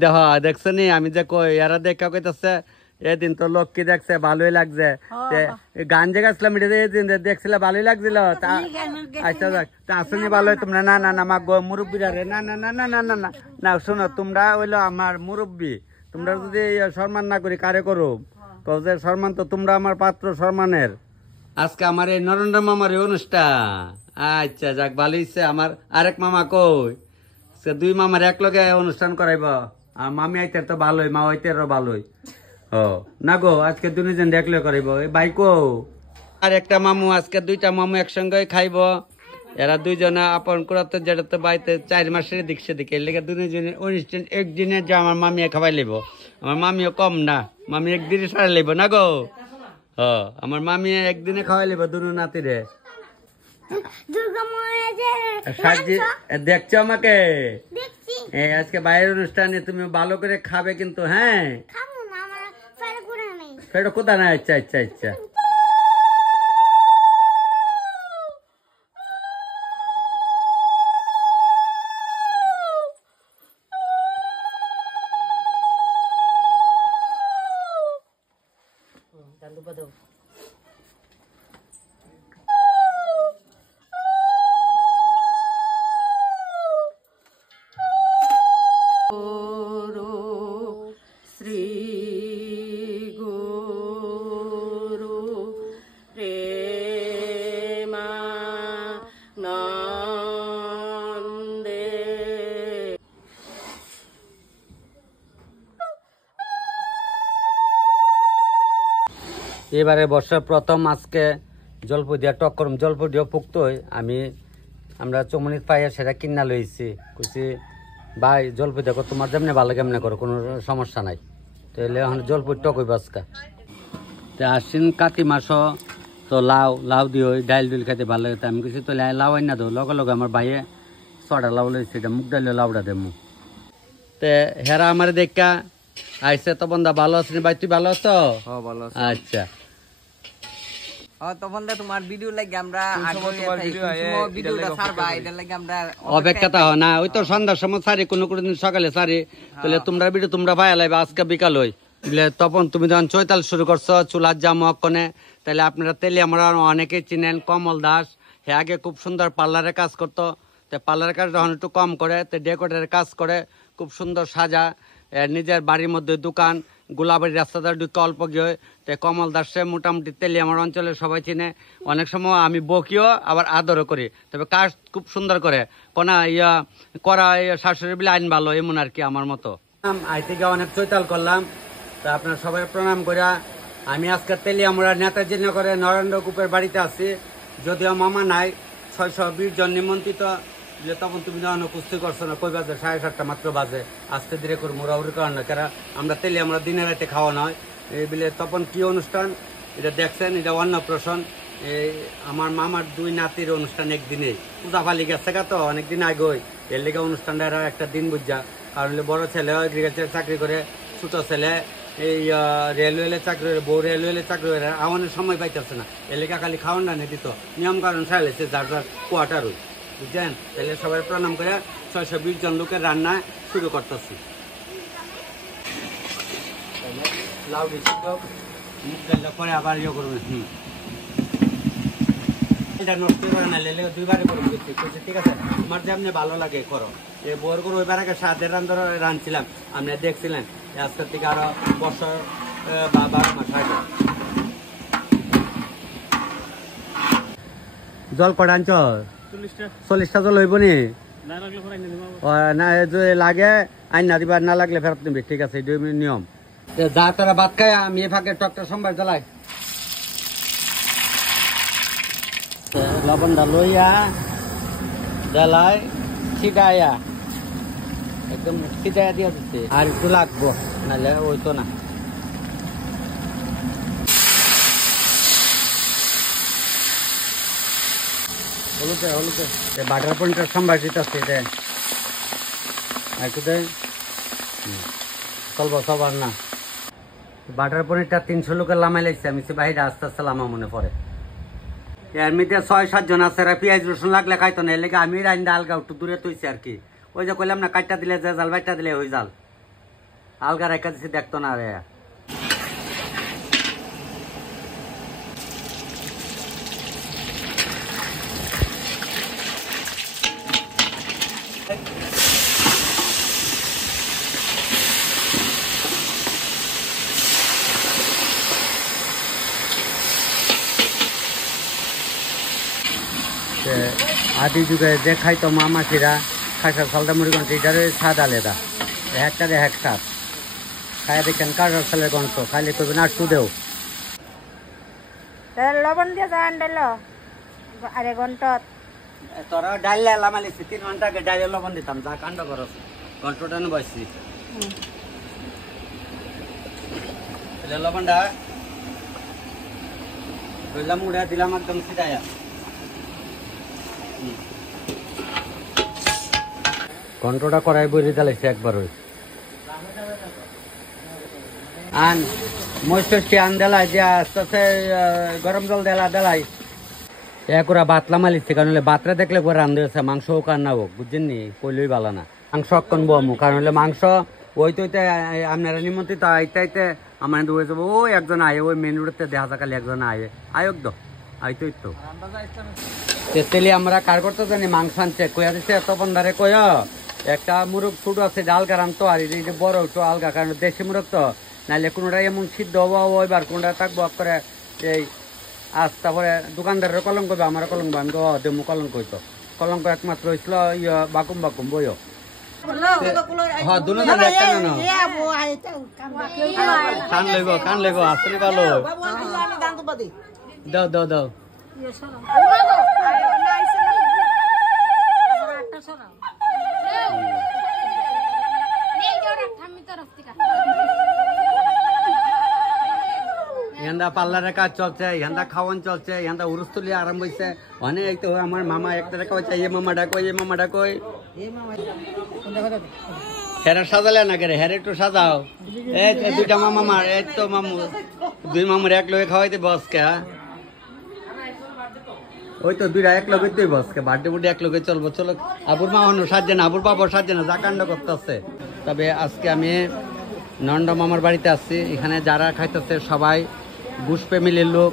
দেখো দেখছো নি আমি যে কই এরা দেখা কইতাছে এদিন তো লোক কি দেখছে ভালোই লাগছে গান যে গাছলাম দেখছিলে ভালোই লাগছিল আচ্ছা তা আসনি ভালোই তোমরা না না না মা মুরব্বীরা রে না না না না না না না না শোনো তোমরা হইলো আমার মুরব্বী তোমরা যদি সম্মান না করি কারে করো যে সম্মান তো তোমরা আমার পাত্র সম্মানের আজকে আমার এই নরেন্দ্র মামার অনুষ্ঠান আচ্ছা যাক ভালো হইছে আমার আরেক মামা কই দুই মামার এক লগে অনুষ্ঠান করাইব আর মামি আইতে তো ভালোই মা হইতে ভালোই ও না গো আজকে দুজন দেখলে করাইব এই বাইকো আর একটা মামু আজকে দুইটা মামু একসঙ্গে খাইব এরা দুইজনে আপন করতে যেটা তো বাড়িতে 4 মাসের দিক সেদিকে এর লেগে দুজনের অনুষ্ঠান একদিনে যে আমার মামিয়া খাওয়াই লিব আমার মামিও কম না মামি একদিনে সারা লিব না গো ও আমার মামি একদিনে খাওয়াই লিব দুনু নাতিরে দেখছো আমাকে আজকে বাইরের অনুষ্ঠানে তুমি ভালো করে খাবে কিন্তু হ্যাঁ ফের কোথা না আচ্ছা আচ্ছা আচ্ছা এবারে বর্ষার প্রথম আজকে জলপই দিয়া টক করম জলপই দিয়ে পুক্ত আমরা চমনিত পাইয়া সেটা কিনা লইছি কইছি ভাই জলপই দেখো তোমার যেমনি ভালো কেমনে করো কোনো সমস্যা নাই তাহলে এখন জলপই টক হইব আজকে তো আশ্বিন কাতি মাস তো লাউ দিয়ে ডাইল ডুল খাইতে ভালো লাগে আমি কিছু তো লাউ আই না দো লগে লগে আমার ভাইয়ে 6টা লাউ লইছে এটা মুখ ডাইলে লাউটা দেবো তো হেরা আমার দেখা আইসে তো বন্ধা ভালো আছেন ভাই তুই ভালো আছো ভালো আচ্ছা অপেক্ষাটা হয় না ওই তো সন্ধ্যার সময় সারি কোনো দিন সকালে সারি তাহলে তোমরা ভিডিও তোমরা ভাই লাইবে আজকে বিকাল হই তখন তুমি যখন চৈতাল শুরু করছো চুলার জামু অক্ষণে তাহলে আপনারা তেলে আমরা অনেকেই চিনেন কমল দাস হে আগে খুব সুন্দর পার্লারে কাজ করতো তো পার্লারের কাজ যখন একটু কম করে তো ডেকোরেটের কাজ করে খুব সুন্দর সাজা নিজের বাড়ির মধ্যে দোকান গোলাবাড়ি রাস্তাটা ঢুকে অল্প গিয়ে তাই কমল দাসে মোটামুটি তেলি আমার অঞ্চলে সবাই চিনে অনেক সময় আমি বকিও আবার আদরও করি তবে কাজ খুব সুন্দর করে কোনা করা শাশুড়ি বিলে আইন ভালো এমন আর কি আমার মতো আই থেকে অনেক চৈতাল করলাম তা আপনার সবাই প্রণাম করা আমি আজকে তেলি আমরা নেতাজি নগরে নরেন্দ্র কূপের বাড়িতে আছি যদিও মামা নাই 620 জন নিমন্ত্রিত তখন তুমি যখন কুস্তি করছো না কই বাজে 7:30 মাত্র বাজে আস্তে ধীরে করে মোড়াউড়ি করার না কেরা আমরা তেলে আমরা দিনের রাতে খাওয়া নয় এই বিলে তখন কি অনুষ্ঠান এটা দেখছেন এটা অন্নপ্রাশন আমার মামার 2 নাতির অনুষ্ঠান একদিনেই পূজা ফালি গেছে তো অনেকদিন আগে এর লেগে অনুষ্ঠানটা এরা একটা দিন বুঝা কারণ বড় ছেলে এগ্রিকালচার চাকরি করে ছোট ছেলে এই রেলওয়ে চাকরি বউ রেলওয়ে চাকরি করে আমাদের সময় পাইতেছে না এর লেগে খালি খাওয়ান না দিত নিয়ম কারণ চাইলেছে যার যার কোয়ার্টার হই বুঝছেন তাহলে সবাই প্রণাম করে 620 জন লোকের রান্না শুরু করতেছি পরে আবার ইয়ে করবেন এটা নষ্ট করে না লেলে 2বারে করবো ঠিক আছে আমার যেমনি ভালো লাগে করো এই বোর করে ওইবার আগে 7 রানছিলাম আপনি দেখছিলেন আজকের থেকে আরো বছর বা 12 মাস আগে জল কটা আনছ 40টা জল হইব নি না লাগে আইন না দিবার না লাগলে ফেরত নিবি ঠিক আছে এটা নিয়ম যা তারা ভাত খায় আমি এ ফাঁকে টকটা সোমবার জ্বালাই লবণটা লইয়া জ্বালাই ছিটাইয়া একদম ছিটাইয়া দিয়ে দিচ্ছে আর একটু লাগবো নাহলে ওই তো না হলুদে বাটার পয়েন্টটা সম্ভার দিতেছে এটা একটু দেয় চলবো সবার না বাটার পনিরটা 300 লোকের লামাই লাগছে আমি সে বাইরে আস্তে আস্তে লামা মনে পড়ে এর মধ্যে 6-7 জন আছে পেঁয়াজ রসুন লাগলে খাইতো না, এর লেগে আমি রাইন্দা আলগা একটু দূরে তৈছি আর কি। ওই যে কইলাম না কাটটা দিলে যে জাল, বাইটটা দিলে ওই জাল, আলগা রেখা দিছি দেখতো না রে। আদি যুগে যে খাইতো মামাসিরা খাইসা সালদা মুড়িগঞ্জ, এটার স্বাদ আলাদা, একটারে এক স্বাদ। খাই দেখেন কাঠের সালের গন্ধ, খাইলে করবেন আর সুদেও। লবণ দিয়ে যান ডাল আরে ঘন্ট তোরা ডাইলে এলাম আলিছি 3 ঘন্টা আগে ডাইলে লবণ দিতাম, যা কাণ্ড করো ঘন্টটা নে বসছি। লবণটা বললাম উড়া দিলাম একদম সিধায়া। ঘন্টটা করাই বইরে চালাইছে একবার ওই আন মস্তি আন দেলাই যে আস্তে আস্তে গরম জল দেলাই একরা বাতলা মালিছে, কারণ বাতরা দেখলে করে রান্ধে আছে মাংস হোক আর না হোক, বুঝছেন নি, কইলেই ভালো না মাংস অক্ষণ বমু, কারণ হলে মাংস ওই তো আপনারা নিমন্ত্রিত আইতে আমার দৌড়ে যাবো। ওই একজন আয়ে ওই মেন রোডতে দেখা যায় খালি একজন আয়ে আয়োগ দো আইতোই তো তেলি আমরা কার করতে জানি মাংস আনছে কইয়া দিচ্ছে এত বন্ধারে কয় একটা মুরগ ছোট আছে আলগা রামতো, আর এই যে বড় একটু আলগা, কারণ দেশি মুরগ তো, নাহলে কোনোটা এমন সিদ্ধ হবো ওইবার কোনোটা থাকবো করে এই আজ। তারপরে দোকানদারের কলঙ্ক করবে, আমার কলঙ্ক আমি দেমু কলঙ্ক হইতো, কলঙ্ক একমাত্র হয়েছিল ইয়ে বাকুম বাকুম বইও। কান লইব আসলে ভালো দাও দাও দাও। এখানটা পার্লারের কাজ চলছে, এখানটা খাওয়ান চলছে, এখানটা উরুস্তলি আরম্ভ হয়েছে। অনেক তো আমার মামা একটা কইছে এ মামা ডাকই এ মামা ডাকই, হেরা সাজালে না করে হেরে একটু সাজাও। এই দুইটা মামা মার, এই তো মামু দুই মামুর এক লগে খাওয়াইতে বসকে, ওই তো দুইটা এক লগে তুই বসকে বার্থডে বুডে এক লগে চলবো। চলো আবুর মা অন্য সাজছে না, আবুর বাবা সাজছে না, যা কাণ্ড করতেছে। তবে আজকে আমি নন্দ মামার বাড়িতে আসছি, এখানে যারা খাইতেছে সবাই ঘুষ ফ্যামিলির লোক,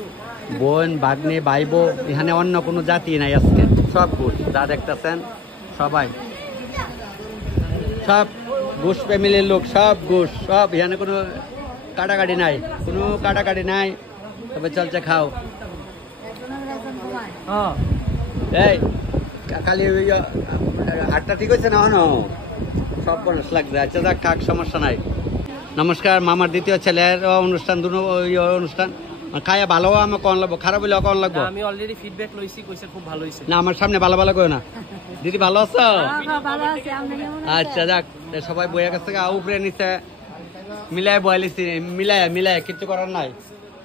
বোন ভাগ্নে ভাই বউ, এখানে অন্য কোনো জাতি নাই আজকে, সব ঘুষ যা দেখতেছেন সবাই সব ঘুষ ফ্যামিলির লোক, সব ঘুষ, সব এখানে কোনো কাটাকাটি নাই, কোনো কাটাকাটি নাই। তবে চলছে খাও। এই খালি হাটটা ঠিক হয়েছে না, সব বনস লাগছে। আচ্ছা যাক কাক, সমস্যা নাই। নমস্কার, মামার দ্বিতীয় ছেলের অনুষ্ঠান, অনুষ্ঠান খাইয়া ভালো আমার কন লাগবো, খারাপ হইলে কন লাগবো। আমি অলরেডি ফিডব্যাক লইছি, কইছে খুব ভালো হইছে। না আমার সামনে ভালো ভালো কই না। দিদি ভালো আছো? আচ্ছা যাক, সবাই বইয়া গেছে, উপরে নিচে মিলাই বয়ালিছি, মিলাই কিছু করার নাই।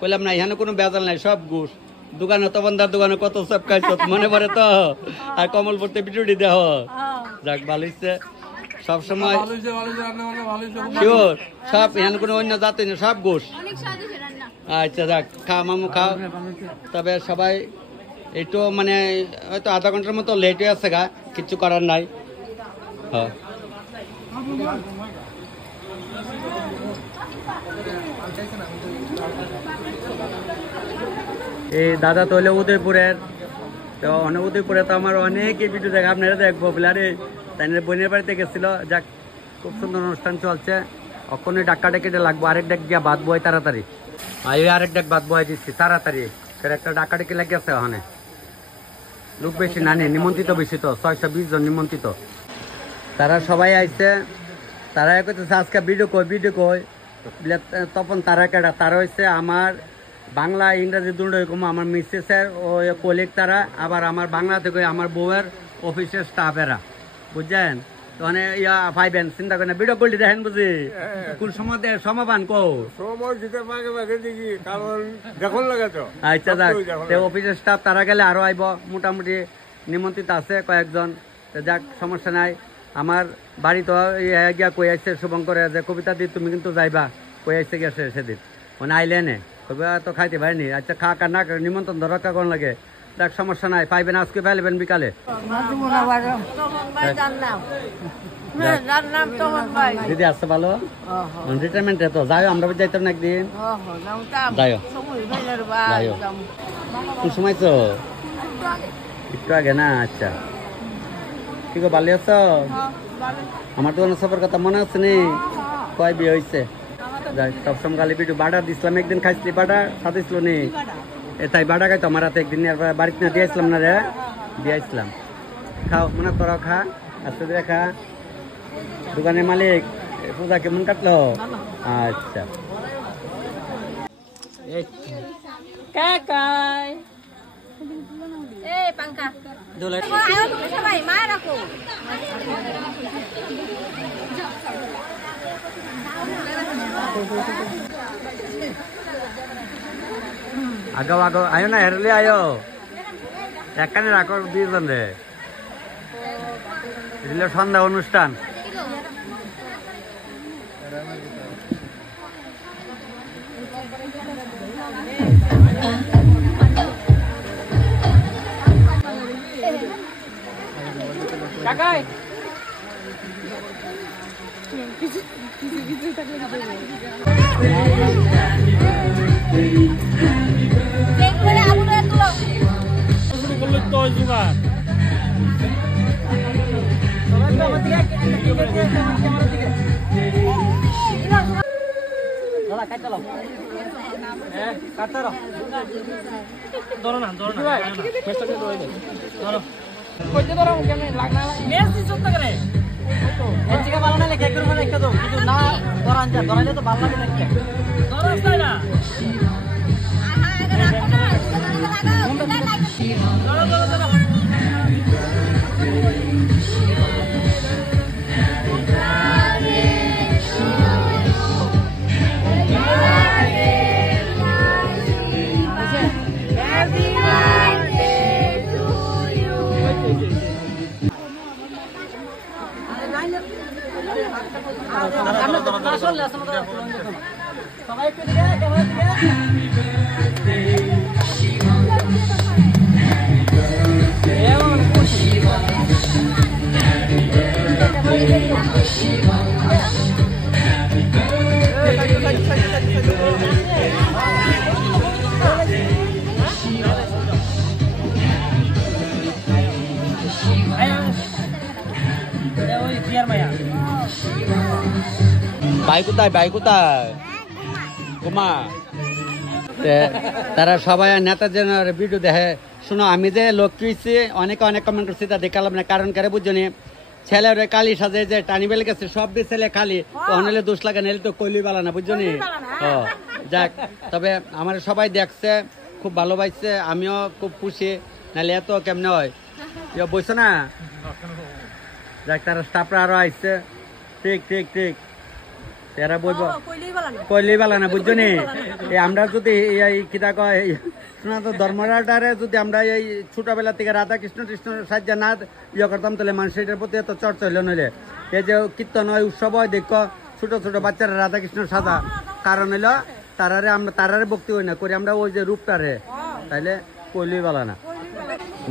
কইলাম না এখানে কোনো বেজাল নাই, সব ঘুষ। দোকানে তো বন্ধার দোকানে কত সব খাইছ মনে পড়ে তো, আর কমল পড়তে বিটুটি দেহ। যাক ভালো হচ্ছে, সবসময় শিওর সব এখানে কোনো অন্য জাতি নেই, সব ঘুষ। আচ্ছা যাক, খাও মামু খাও। তবে সবাই একটু মানে হয়তো আধা ঘন্টার মতো লেট হয়ে আছে গা, কিচ্ছু করার নাই। হ্যাঁ এই দাদা তো হলে উদয়পুরের, তো উদয়পুরে তো আমার অনেক এই ভিডিও দেখে আপনারা দেখবো বলে, আরে তাই বোনের বাড়িতে গেছিল। যাক খুব সুন্দর অনুষ্ঠান চলছে, অক্ষণে ডাক্কা ডেকে লাগবো, আরেক ডাক গিয়া বাদ বয় তাড়াতাড়ি, আরেক ডাক বাদ বয় দিচ্ছি তাড়াতাড়ি, একটা ডাক্কা ডেকে লাগিয়েছে। ওখানে লোক বেশি না নেই, নিমন্ত্রিত বেশি তো, 620 জন নিমন্ত্রিত। তারা সবাই আইছে, তারা কইতেছে আজকে ভিডিও কই। তখন তারা কেটা, তারা হচ্ছে আমার বাংলা ইংরাজি দুটো এরকম আমার মিসেসের ও কলিগ, তারা আবার আমার বাংলা থেকে আমার বউয়ের অফিসের স্টাফেরা, বুঝছেন? তখন ইয়া ভাইবেন চিন্তা করেন ভিডিও করলি দেখেন বুঝি কোন সময় সমাধান কো আচ্ছা যাক, অফিসের স্টাফ তারা গেলে আরো আইব, মোটামুটি নিমন্ত্রিত আছে কয়েকজন। যাক সমস্যা নাই। আমার বাড়ি তো গিয়া কই আসছে শুভঙ্করে যে কবিতা দি তুমি কিন্তু যাইবা, কই আসছে গেছে সেদিন, মানে আইলে নে তো খাইতে পারিনি। আচ্ছা খা না নিমন্ত্রণ রক্ষা কোন লাগে, দেখ সমস্যা নাই, পাইবেন আজকে পাইবেন বিকালে। দিদি আসছে ভালো রিটায়ারমেন্টে তো যাই, আমরা যাইতাম না একদিন। যাইও যাইও, কোন সময় তো একটু আগে না? আচ্ছা ঠিক আছে, ভালো আছো? আমার তো সবার কথা মনে আছে নি, কয় বিয়ে হয়েছে? যাই সবসময় খালি বিটু বাড়া দিছিলাম, একদিন খাইছিলি বাড়া সাথে ছিল নি, তাই বাড়া খাইতো আমার হাতে একদিন বাড়িতে না দিয়েছিলাম না রে, দিয়েছিলাম। খাও মনে করো, খা আস্তে ধীরে খা। দোকানের মালিক পূজা কেমন কাটলো? আচ্ছা আগো আগো আয়ো না, হেরলে আয়ো একখানে রাখো দুইজন রে, দিলে সন্ধ্যা অনুষ্ঠান। কাকাই ধরো না, ধরো না, ধরো কইতে ধরো কেমনে লাগনা মেস দিছ তো করে এর থেকে ভালো না লেখা করব রেখে দাও, কিন্তু না ধরান যা ধরাইলে তো ভালো লাগে না, ধরস তাই না। আহা এটা রাখো না, ধরো ধরো ধরো সবাই একটু দিকে ক্যামেরা দিকে। ভাই কোথায়, ভাই কোথায়? ঘুমা। তারা সবাই নেতাদের ভিডিও দেখে। শুনো, আমি যে লোক কিছি অনেকে অনেক কমেন্ট করছি, তা দেখালাম না, কারণ কারে বুঝনি ছেলের কালি সাজে যে টানি বেলে গেছে সব দিয়ে ছেলে খালি অনেলে দোষ লাগে, নাহলে তো কইলি বালা না, বুঝছনি? ও যাক, তবে আমার সবাই দেখছে, খুব ভালোবাসছে, আমিও খুব খুশি, নাহলে এত কেমনে হয় বইছো না? যাক, তারা স্টাফরা আরো আইসছে, ঠিক ঠিক ঠিক, এরা বলবো কইলেই বালা না, বুঝছনি? আমরা যদি এই কিতা কয় সনাতন ধর্মটারে যদি আমরা এই ছোটবেলা থেকে রাধা কৃষ্ণ কৃষ্ণ সাহায্য না ইয়ে করতাম, তাহলে মানুষের প্রতি এত চর্চা হইল নইলে। এই যে কীর্তন হয়, উৎসব হয়, দেখো ছোট ছোট বাচ্চারা রাধা কৃষ্ণ সাজা, কারণ হইলো তারারে আমরা তারারে ভক্তি হই না করি আমরা ওই যে রূপটারে, তাইলে কইলেই বালা না।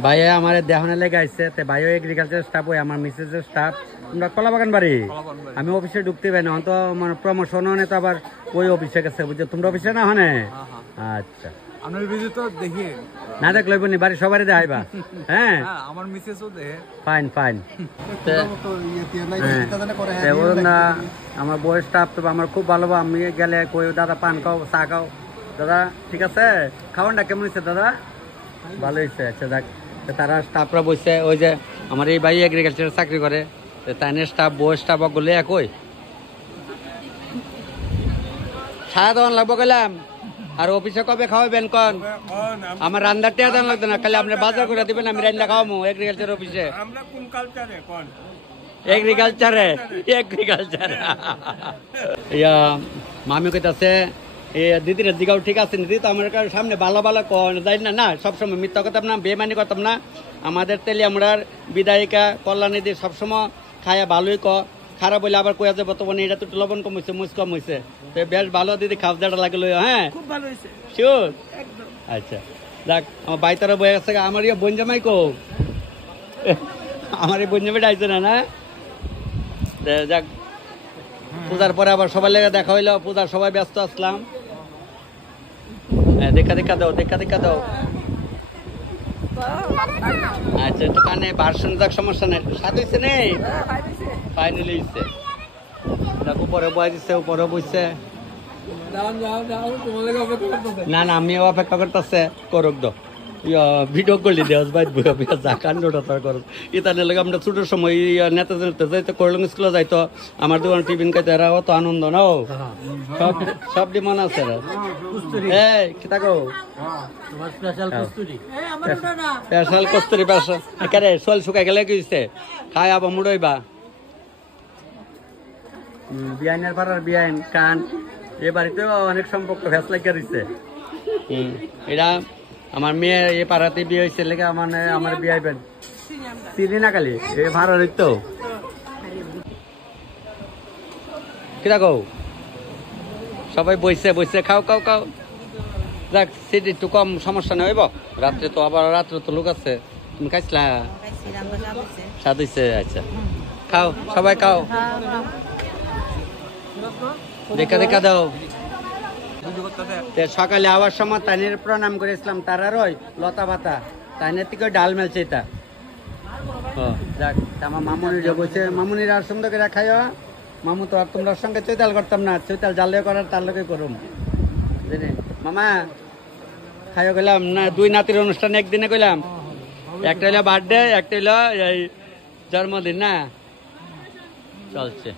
ভাইয়া আমার দেহনে লেগে আসছে, ভাইও এগ্রিকালচার স্টাফ, ওই আমার মিসেসের স্টাফ। আমরা কলাবাগান বাড়ি, আমি অফিসে ঢুকতে পারি না, তো মানে প্রমোশন হনে তো আবার ওই অফিসে গেছে, বুঝছো? তোমরা অফিসে না হনে? আচ্ছা, না দেখলে বাড়ি সবারই দেখাইবা। হ্যাঁ, আমার মিসেসও দেখে। Fine fine. আমার বয়স স্টাফ তো আমার খুব ভালো, আমি গেলে কই দাদা পান খাও, চা খাও। দাদা ঠিক আছে, খাওয়ানটা কেমন হয়েছে দাদা? ভালো হয়েছে। আচ্ছা যাক, তারা স্টাফরা বসছে, ওই যে আমার এই ভাই এগ্রিকালচার চাকরি করে, তাই স্টাফ বয়স স্টাফ গুলো একই সারা দোকান লাগবো গেলাম। আর অফিসে কবে খাওয়াবেন কন? আমার রান্নার টেয়া দাম লাগতো না, খালি আপনি বাজার করে দিবেন, আমি রান্না খাওয়াবো এগ্রিকালচার অফিসে। এগ্রিকালচারে এগ্রিকালচারে ইয়া মামি কইতাছে দিদির দিঘাও ঠিক আছে, দিদি তো আমার সামনে ভালো ভালো কন যাই না, না সবসময় মিথ্যা কথা না, বেমানি করতাম না। আমাদের তেলি আমরার বিধায়িকা কল্যাণীদি সবসময় খায়া ভালোই ক, খারাপ বলে আবার কয়া যাবো তো এটা তো লবণ কম হয়েছে, মুচ কম হয়েছে, বেশ ভালো দিদি খাওয়া দাওয়া লাগলো। হ্যাঁ খুব ভালো হয়েছে, শিওর? আচ্ছা যাক আমার বাইতারা বয়ে গেছে আমার ইয়ে বোন জামাই কো আমার এই বোন জামাইটা আইছে না না যাক পূজার পরে আবার সবাই লেগে দেখা হইলো পূজার সবাই ব্যস্ত আসলাম দেখা দাও আচ্ছা একটু কানে ভার্সন যাক সমস্যা নেই একটু স্বাদ হয়েছে নেই ফাইনালি হয়েছে দেখ উপরে বয়ে দিচ্ছে উপরে বসছে না আমি অপেক্ষা করতেছে করুক দো ভিডিও করলি দেওয়া ভাই যা কাণ্ডটা তার করো ইতানের লাগে আমরা ছোটোর সময় নেতা যাইতো করলাম স্কুলে যাইতো আমার দোকান টিফিন খাইতে এরা অত আনন্দ না সব মনে আছে এই কি থাকো স্পেশাল কস্তুরি কেরে শোল শুকাই গেলে কি হয়েছে খাই আবার মুড়ইবা বিআইনের পাড়ার বিআইন কান এ বাড়িতেও অনেক সম্পর্ক ফ্যাস লাগিয়ে দিচ্ছে এটা আমার মেয়ে এ পাড়াতে বিয়ে হয়েছে লেগে আমার বিয়ে আইবেন চিনি না খালি এ ভাড়া রইতো কি দেখো সবাই বসে খাও যাক সেটি একটু কম সমস্যা নেই হইব রাত্রে তো আবার রাত্রে তো লোক আছে তুমি খাইছিলা স্বাদ হয়েছে আচ্ছা খাও সবাই খাও দেখা দাও সকালে আবার সময় তাইনের প্রণাম করেছিলাম তারা রয় লতা পাতা তাইনের থেকে ডাল মেলছে এটা যাক আমার মামুনির বলছে মামুনির আর সুন্দর করে খাইও মামু তো আর তোমরা সঙ্গে চৈতাল করতাম না চৈতাল জালে করার তার লোকে করুম বুঝলি মামা খাইও গেলাম না দুই নাতির অনুষ্ঠান একদিনে কইলাম একটা হইলো বার্থডে একটা হইলো এই জন্মদিন না চলছে